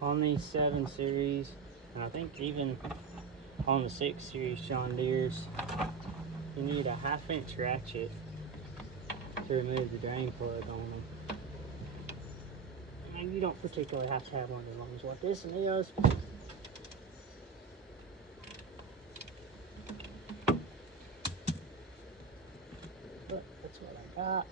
On these 7 series, and I think even on the 6 series John Deere's, you need a 1/2-inch ratchet to remove the drain plug on them. And you don't particularly have to have one as long as what this one is. But that's what I got.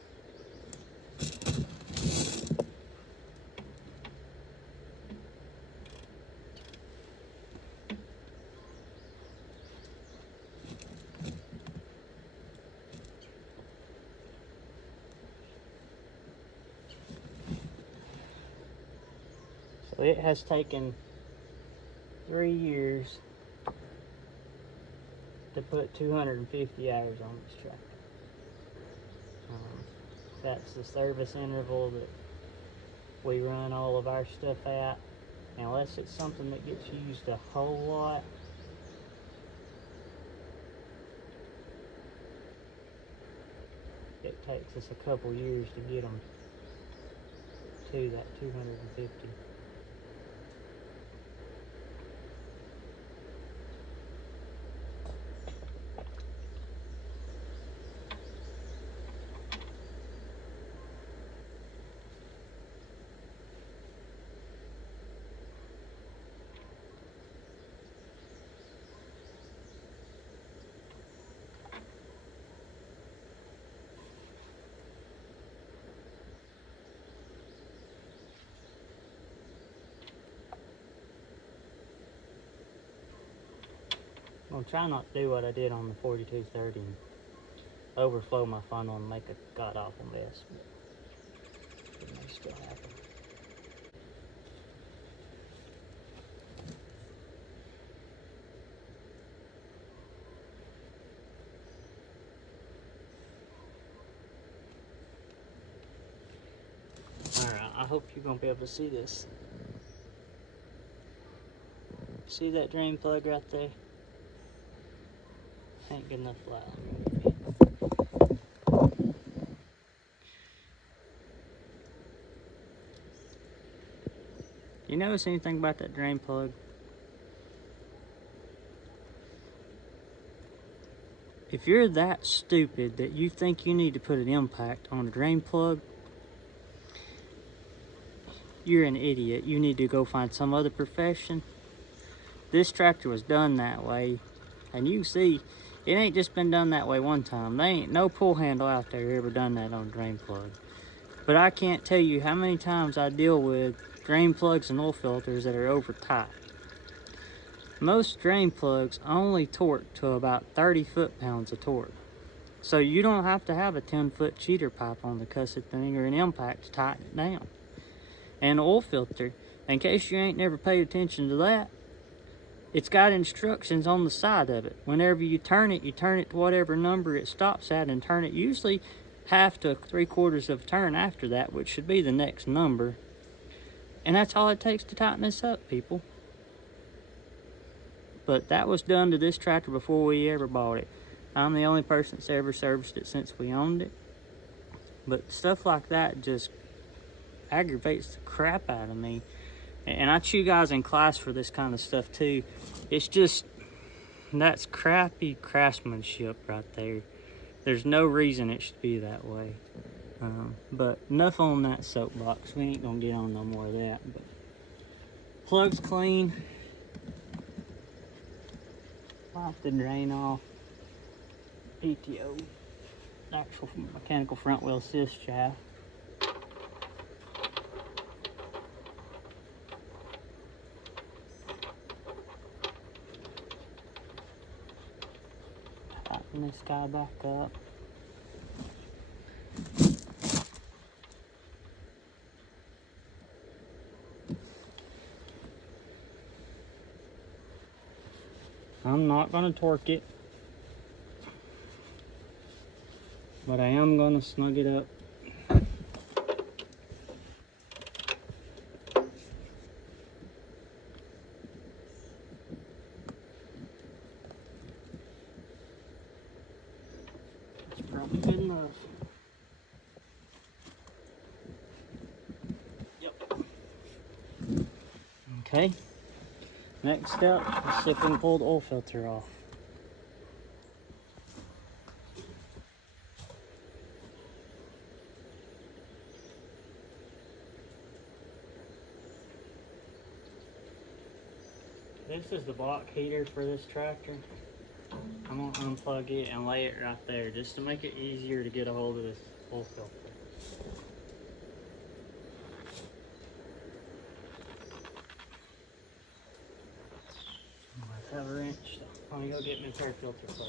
So it has taken 3 years to put 250 hours on this tractor. That's the service interval that we run all of our stuff at. Unless it's something that gets used a whole lot, it takes us a couple years to get them to that 250. I'll try not to do what I did on the 4230 and overflow my funnel and make a god-awful mess, but it may still happen. Alright, I hope you're going to be able to see this. See that drain plug right there? Ain't good enough light. You notice anything about that drain plug? If you're that stupid that you think you need to put an impact on a drain plug, you're an idiot. You need to go find some other profession. This tractor was done that way, and you see, it ain't just been done that way one time. There ain't no pull handle out there ever done that on a drain plug. But I can't tell you how many times I deal with drain plugs and oil filters that are over tight. Most drain plugs only torque to about 30 foot-pounds of torque. So you don't have to have a 10-foot cheater pipe on the cussed thing or an impact to tighten it down. And the oil filter, in case you ain't never paid attention to that, it's got instructions on the side of it. Whenever you turn it to whatever number it stops at and turn it usually 1/2 to 3/4 of a turn after that, which should be the next number. And that's all it takes to tighten this up, people. But that was done to this tractor before we ever bought it. I'm the only person that's ever serviced it since we owned it. But stuff like that just aggravates the crap out of me. And I chew guys in class for this kind of stuff too. It's just, that's crappy craftsmanship right there. There's no reason it should be that way. But enough on that soapbox. We ain't gonna get on no more of that. But plug's clean. Wipe the drain off. PTO, actual mechanical front wheel assist shaft. Tighten this guy back up. I'm not going to torque it, but I am going to snug it up. It's probably good enough. Yep. Okay. Next step, let's see if we can pull the oil filter off. This is the block heater for this tractor. I'm gonna unplug it and lay it right there just to make it easier to get a hold of this oil filter. Let's have a wrench. I'm gonna go get my air filter first.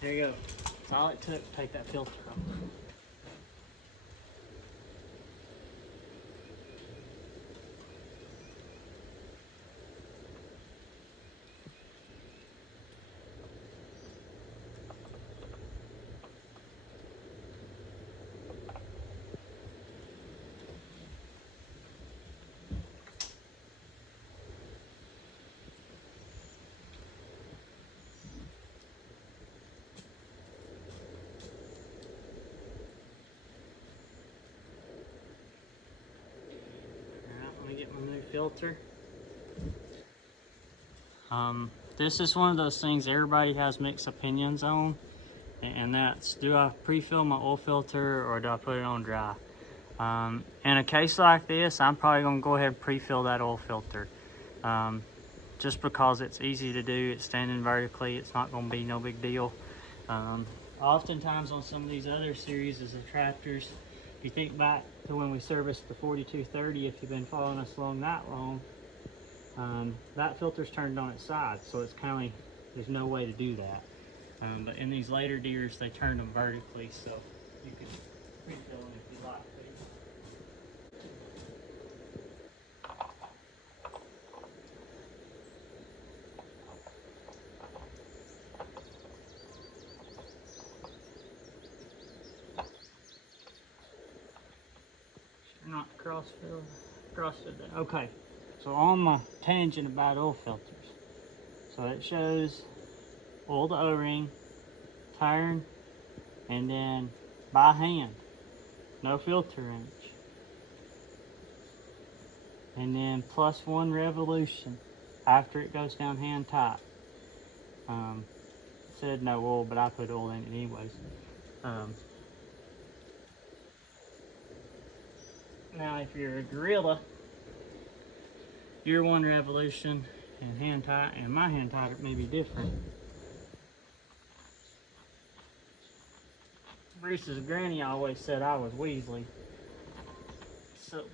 There you go. That's all it took to take that filter off. Get my new filter. This is one of those things everybody has mixed opinions on, and that's, do I pre-fill my oil filter or do I put it on dry? In a case like this, I'm probably going to go ahead and pre-fill that oil filter, just because it's easy to do. It's standing vertically. It's not going to be no big deal. Oftentimes on some of these other series of tractors, if you think back to when we serviced the 4230, if you've been following us along that long, that filter's turned on its side, so it's kind of like, there's no way to do that. But in these later Deeres, they turned them vertically, so you can refill them if you like to. Not crossfit that. Okay, so on my tangent about oil filters, so it shows oil to O-ring, turn, and then by hand, no filter wrench, and then +1 revolution after it goes down hand tight. It said no oil, but I put oil in it anyways. Now, if you're a gorilla, your 1 revolution and hand tight, and my hand tight may be different. Bruce's granny always said I was Weasley. So,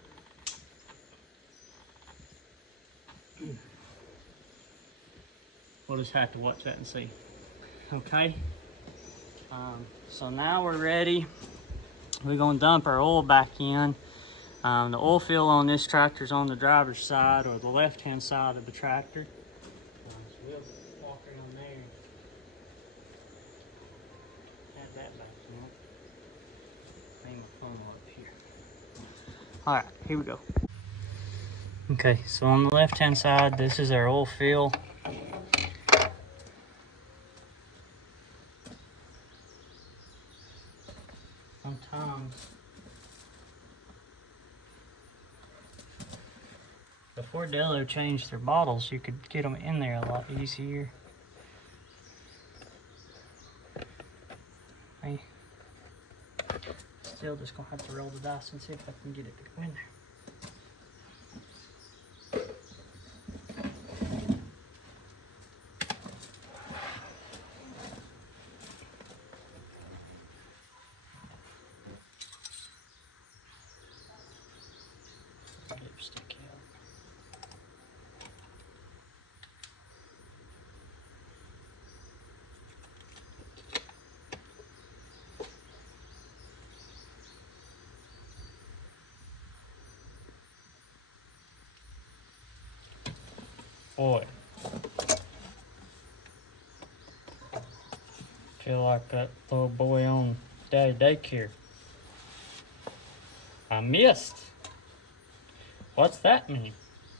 we'll just have to watch that and see. Okay. So now we're ready. We're gonna dump our oil back in. The oil fill on this tractor is on the driver's side, or the left-hand side of the tractor. So we'll walk around there and have that back in. Bring my phone up here. All right, here we go. Okay, so on the left-hand side, this is our oil fill. Sometimes, before Dello changed their bottles, you could get them in there a lot easier. I still just gonna have to roll the dice and see if I can get it to go in there. Lipstick out. Boy, feel like that little boy on daddy daycare. I missed. What's that mean?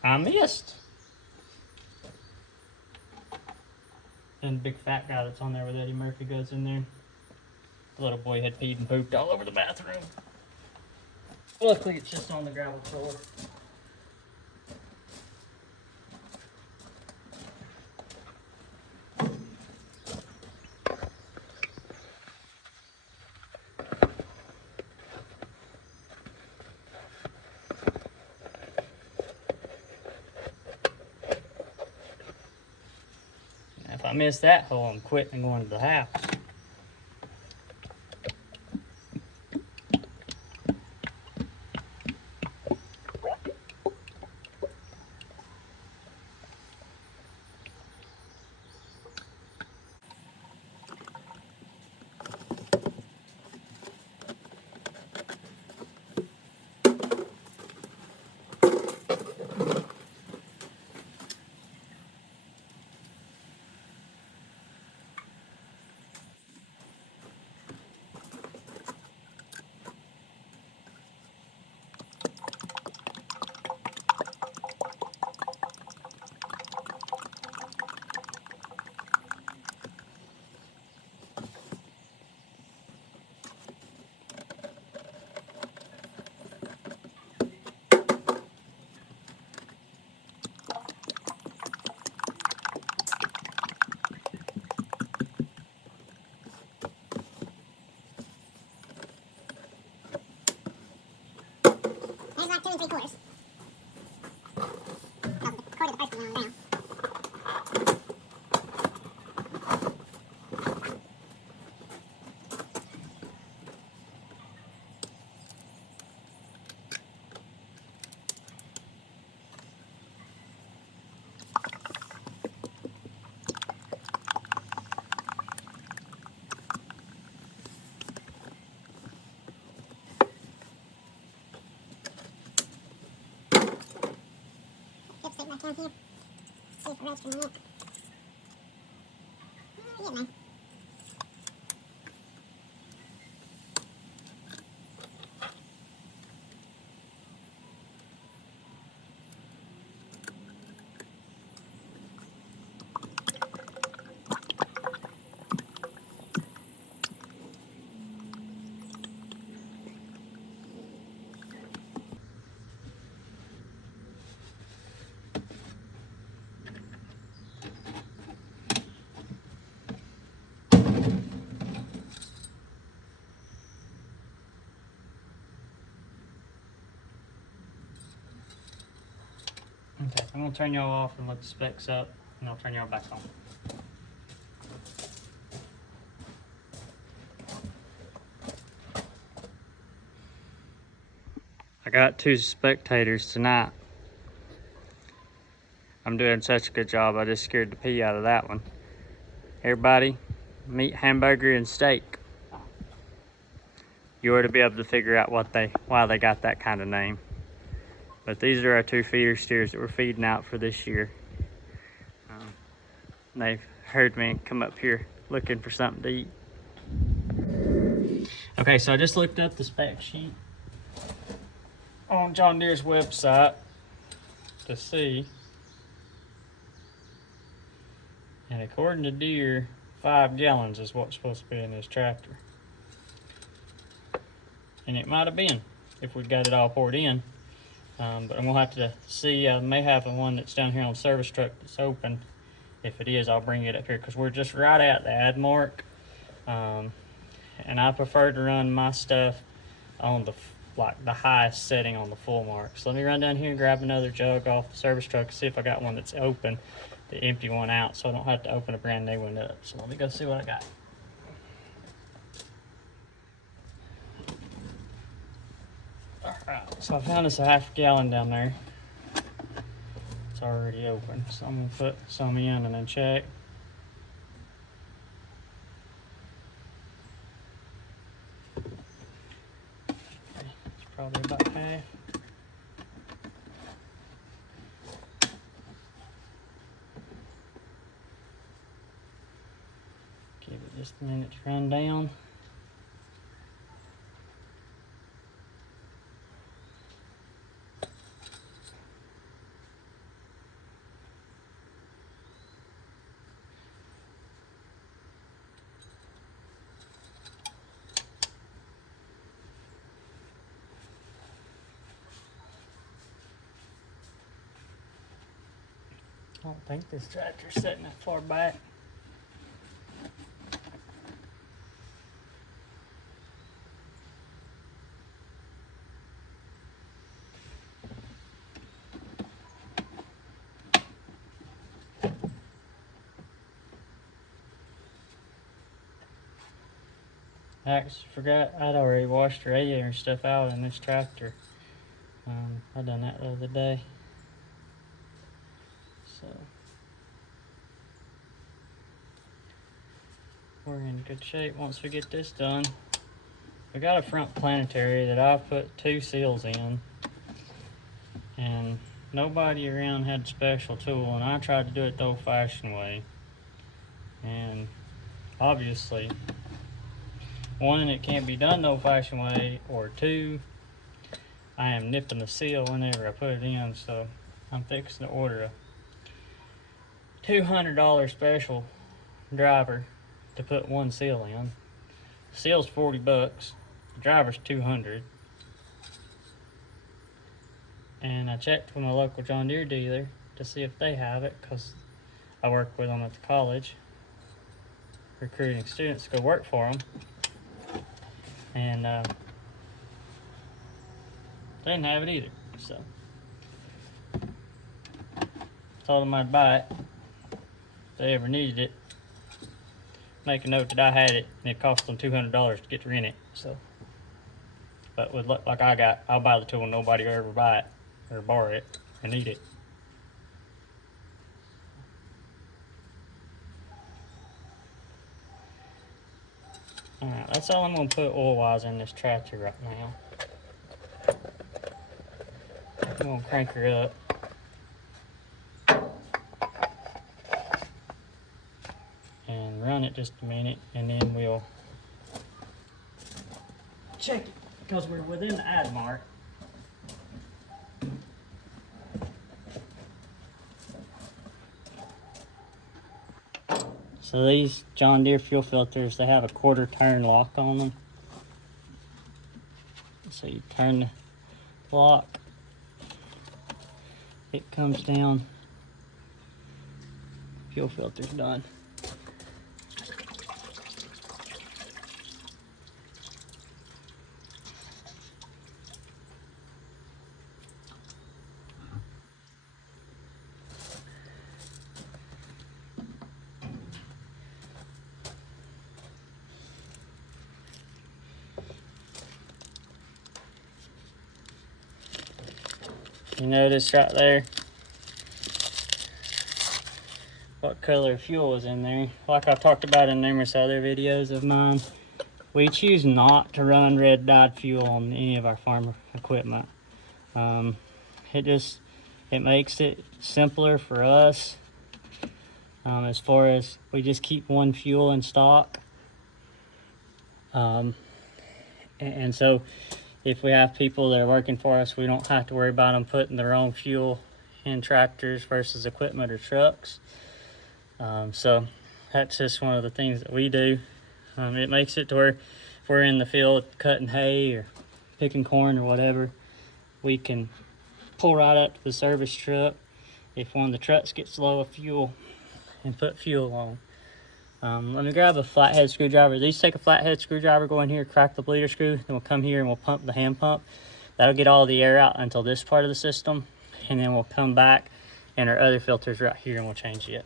I missed. And the big fat guy that's on there with Eddie Murphy goes in there. The little boy had peed and pooped all over the bathroom. Luckily, it's just on the gravel floor. If I miss that hole, I'm quitting and going to the house. There's like 2 3/4. Well, the quarter of the first one down. Yep, stick back down here. See if the road's coming up. Yeah, man. Okay, I'm gonna turn y'all off and look the specs up, and I'll turn y'all back on. I got 2 spectators tonight. I'm doing such a good job, I just scared the pee out of that one. Everybody, meat, hamburger, and steak. You ought to be able to figure out why they got that kind of name. But these are our 2 feeder steers that we're feeding out for this year. They've heard me come up here looking for something to eat. Okay, so I just looked up the spec sheet on John Deere's website to see. And according to Deere, 5 gallons is what's supposed to be in this tractor. And it might have been if we got it all poured in. But I'm gonna have to see. I may have one that's down here on the service truck that's open. If it is, I'll bring it up here because we're just right at the add mark. And I prefer to run my stuff on the highest setting on the full mark. So let me run down here and grab another jug off the service truck and see if I got one that's open, the empty one out, so I don't have to open a brand new one up. So let me go see what I got. Alright, so I found us a half gallon down there. It's already open, so I'm gonna put some in and then check. Okay, it's probably about half. Give it Just a minute to run down. I don't think this tractor's sitting that far back. I actually forgot I'd already washed the radiator and stuff out in this tractor. I done that the other day. So we're in good shape once we get this done. We got a front planetary that I've put 2 seals in, and nobody around had a special tool, and I tried to do it the old-fashioned way. And obviously, 1, it can't be done the old-fashioned way, or 2, I am nipping the seal whenever I put it in. So I'm fixing to order a $200 special driver to put 1 seal in. The seal's $40, the driver's $200. And I checked with my local John Deere dealer to see if they have it, because I work with them at the college, recruiting students to go work for them. And they didn't have it either. So told them I'd buy it if they ever needed it. Make a note that I had it, and it cost them $200 to get to rent it. So, but with luck like I got, I'll buy the tool and nobody will ever buy it or borrow it and need it. Alright, that's all I'm going to put oil-wise in this tractor right now. I'm going to crank her up. And run it just a minute, and then we'll check it, because we're within the ad mark. So these John Deere fuel filters, they have a 1/4 turn lock on them. So you turn the lock, it comes down, fuel filter's done. You notice right there what color fuel is in there. Like I've talked about in numerous other videos of mine, we choose not to run red dyed fuel on any of our farm equipment. It makes it simpler for us, as far as we just keep 1 fuel in stock. And so if we have people that are working for us, we don't have to worry about them putting their own fuel in tractors versus equipment or trucks. So that's just one of the things that we do. It makes it to where if we're in the field cutting hay or picking corn or whatever, we can pull right up to the service truck if one of the trucks gets low of fuel and put fuel on. Let me grab a flathead screwdriver. These take a flathead screwdriver, go in here, crack the bleeder screw, then we'll come here and we'll pump the hand pump. That'll get all the air out until this part of the system, and then we'll come back and our other filter's right here and we'll change it.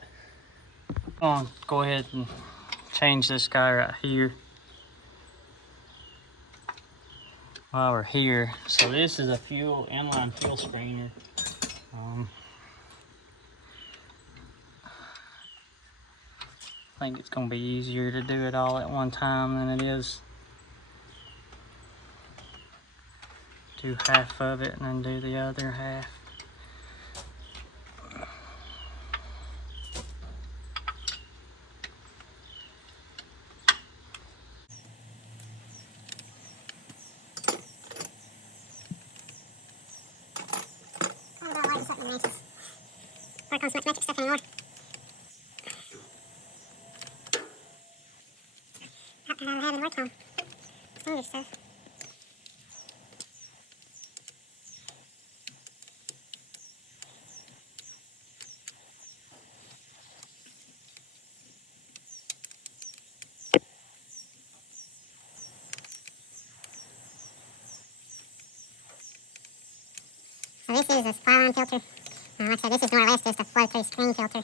Go ahead and change this guy right here while we're here. So this is a inline fuel screener. I think it's going to be easier to do it all at one time than it is do half of it and then do the other half. on so much metric stuff anymore. Having worked on smoother stuff. So this is a spiral filter. Like I said, this is more or less just a flow-through screen filter.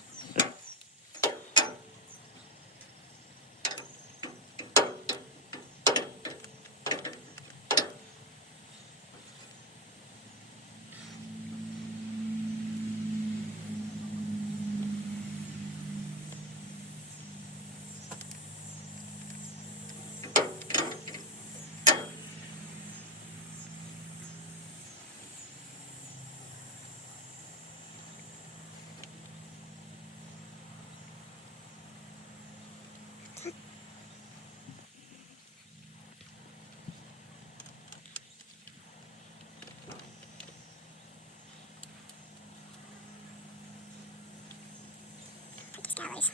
These galleries.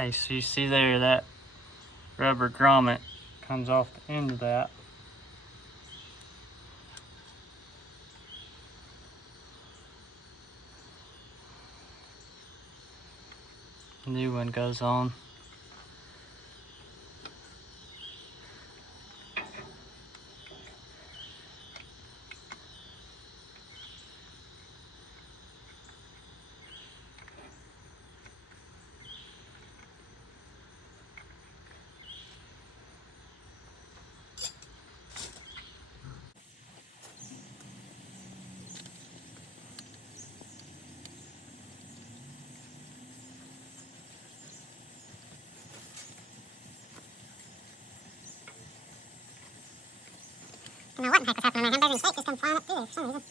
Okay, so you see there that rubber grommet comes off the end of that. New one goes on. I don't know what the heck was happening there. Hamburger steak just come flying up through there for some reason.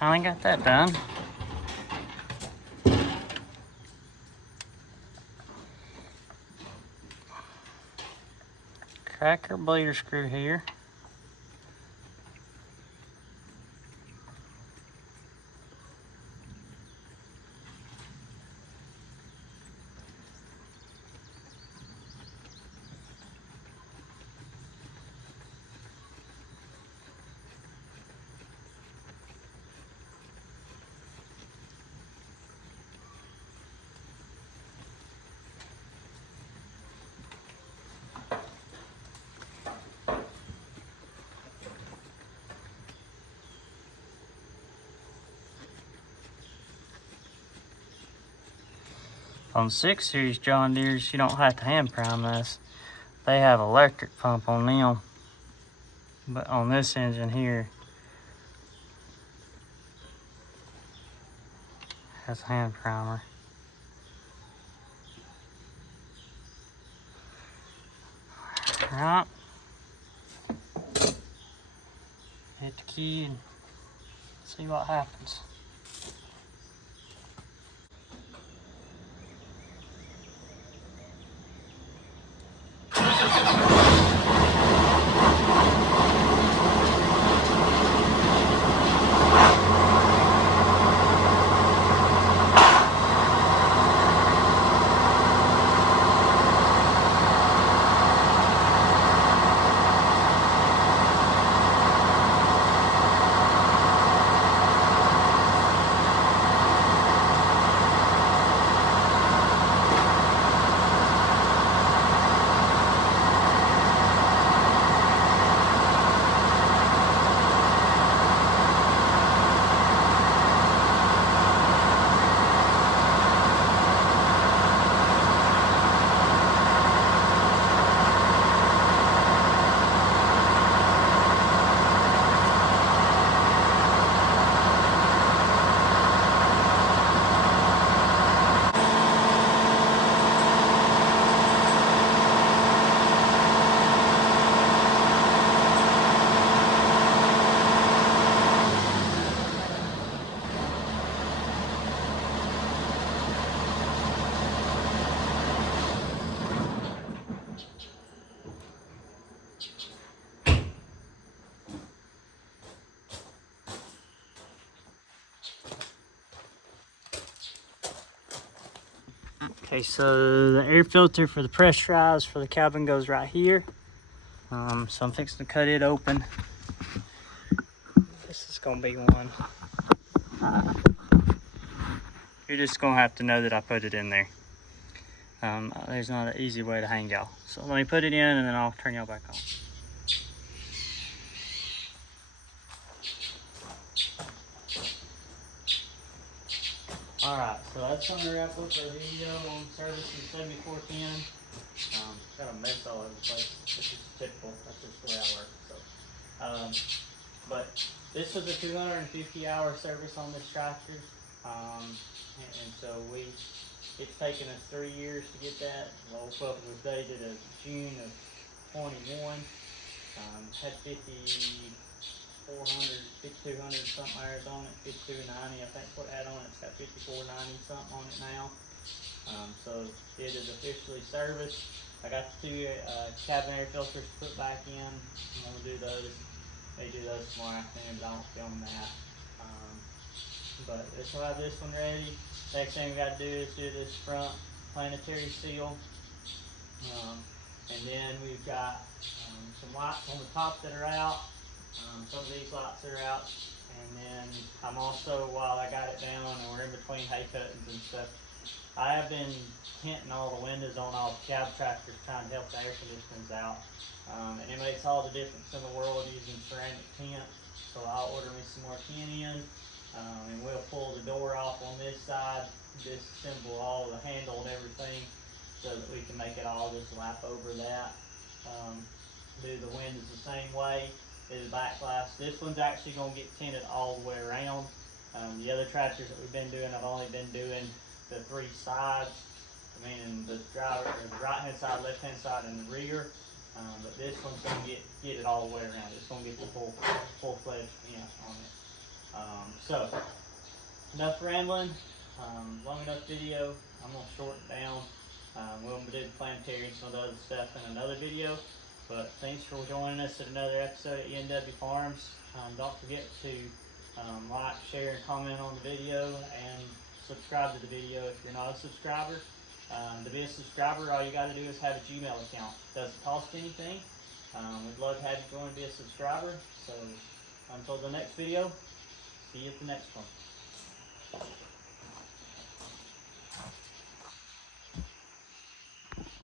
Finally got that done. Crack our bleeder screw here. On 6 Series John Deere's, you don't have to hand prime this. They have electric pump on them. But on this engine here, has a hand primer. Alright. Hit the key and see what happens. Okay, so the air filter for the pressurized for the cabin goes right here. So I'm fixing to cut it open. This is gonna be one. You're just gonna have to know that I put it in there. There's not an easy way to hang y'all. So let me put it in and then I'll turn y'all back on. Alright, so that's gonna wrap up our video on servicing 7410. Got a mess all over the place, which is typical. That's just the way I work. So, but this was a 250-hour service on this tractor, and so it's taken us 3 years to get that. The old puppy was dated of June of 21. Had 5,200 something hours on it, 5290 I think what it had on it. It's got 5490 something on it now. So it is officially serviced. I got the 2 cabin air filters to put back in. I'm gonna do those. They do those tomorrow afternoon, but I don't film that. But let's have this one ready. Next thing we got to do is do this front planetary seal. And then we've got some lights on the top that are out. Some of these lights are out. And then I'm also, while I got it down and we're in between hay cuttings and stuff, I have been tinting all the windows on all the cab tractors trying to help the air conditioners out. And it makes all the difference in the world using ceramic tint. So I'll order me some more tint in, and we'll pull the door off on this side, disassemble all the handle and everything so that we can make it all just lap over that. Do the windows the same way, do the back glass. This one's actually going to get tinted all the way around. The other tractors that we've been doing, I've only been doing the 3 sides, meaning the driver, the right hand side, left hand side, and the rear. But this one's gonna get it all the way around. It's gonna get the full-fledged tint on it. So, enough rambling, long enough video. I'm going to shorten it down. We'll do the planetary and some of the other stuff in another video. But thanks for joining us at another episode of ENW Farms. Don't forget to like, share, and comment on the video, and subscribe to the video if you're not a subscriber. To be a subscriber, all you got to do is have a Gmail account. Doesn't cost anything. We'd love to have you join and be a subscriber. So until the next video, see you at the next one.